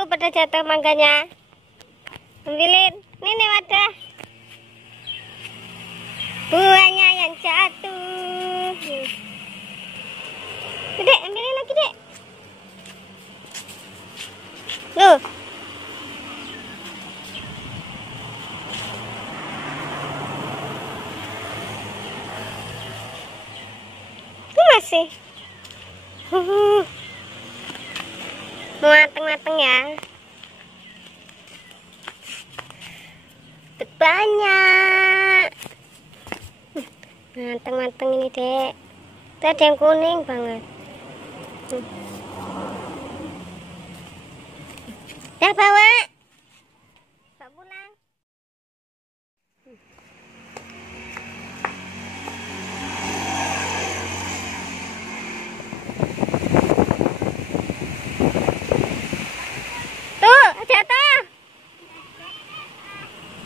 Tuh pada jatuh mangganya. Ambilin. Ini wadah. Buahnya yang jatuh. Gede, ambilin lagi, Dek. Loh. Itu masih. Mateng-mateng ya. Banyak. Mateng-mateng ini, Dek. Itu ada yang kuning banget. Dah bawa. Bawa pulang. Tuh, jatuh.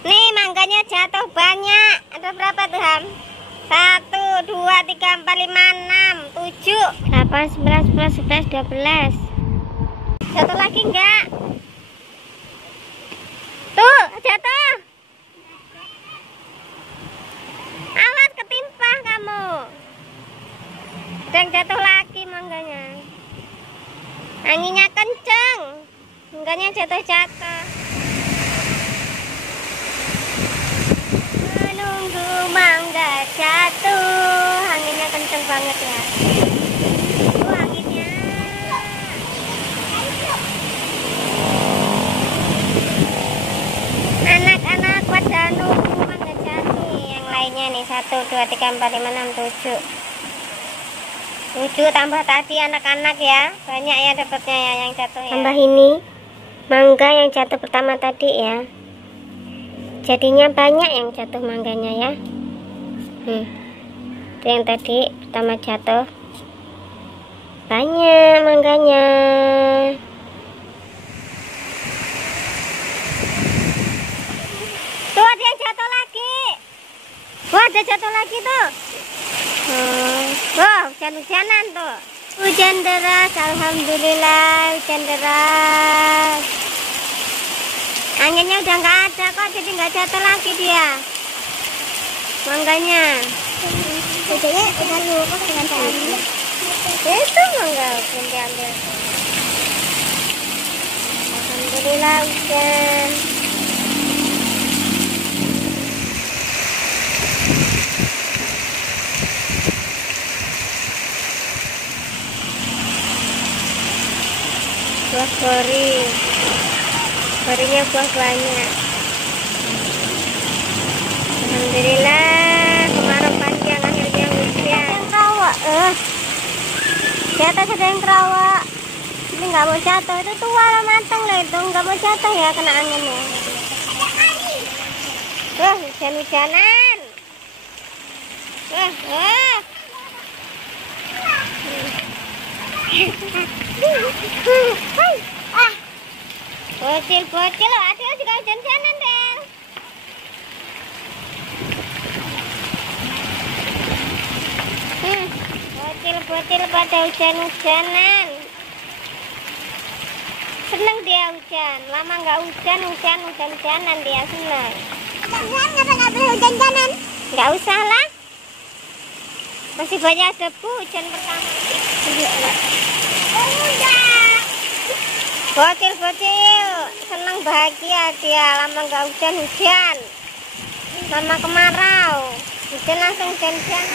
Nih, mangganya jatuh banyak. Ada berapa tuh, Ham? 1, 2, 3, 4, 5, 6, 7, 8, 9, 10, 11, 12. Jatuh lagi enggak? Tuh, jatuh. Awas ketimpa kamu. Dan jatuh lagi mangganya. Anginnya kenceng. Mangganya jatuh-jatuh. Menunggu mangga jatuh. Anginnya kenceng banget ya. Itu anginnya. Anak-anak pada nunggu mangga jatuh. Yang lainnya nih 1, 2, 3, 4, 5, 6, 7. 7 tambah tadi anak-anak ya. Banyak ya dapatnya ya yang jatuh ya. Tambah ini mangga yang jatuh pertama tadi ya. Jadinya banyak yang jatuh mangganya ya. Itu yang tadi pertama jatuh. Banyak mangganya. Tuh ada yang jatuh lagi. Wah, ada jatuh lagi tuh. Wah, hujan-hujanan tuh. Hujan deras, alhamdulillah hujan deras. Anginnya udah nggak ada kok, jadi nggak jatuh lagi dia. Mangganya. Hujannya udah lupa dengan diambil. Itu mangga belum diambil. Alhamdulillah hujan. Buah kori. Korinya buah banyak. Alhamdulillah kemarau panjang akhirnya hujan. Yang rawa, di atas ada yang rawa. Ini nggak mau jatuh, itu tua lah matang lah itu, nggak mau jatuh ya kena anginnya. Hujan-hujanan. Bocil-bocil loh, Adil juga hujan-hujanan deh. Bocil-bocil pada hujan-hujanan. Seneng dia hujan. Lama nggak hujan-hujanan dia seneng. Kenapa nggak boleh hujan-hujanan? Nggak usah lah. Masih banyak debu hujan pertama. Bocil-bocil seneng bahagia dia. Lama nggak hujan-hujan. Lama kemarau. Hujan langsung hujan-hujan.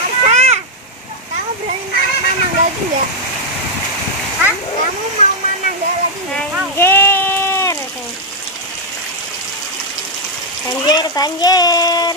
Apa? Kamu berani mama lagi nggak? Hah? Kamu mau mama lagi nggak? Banjir. Banjir.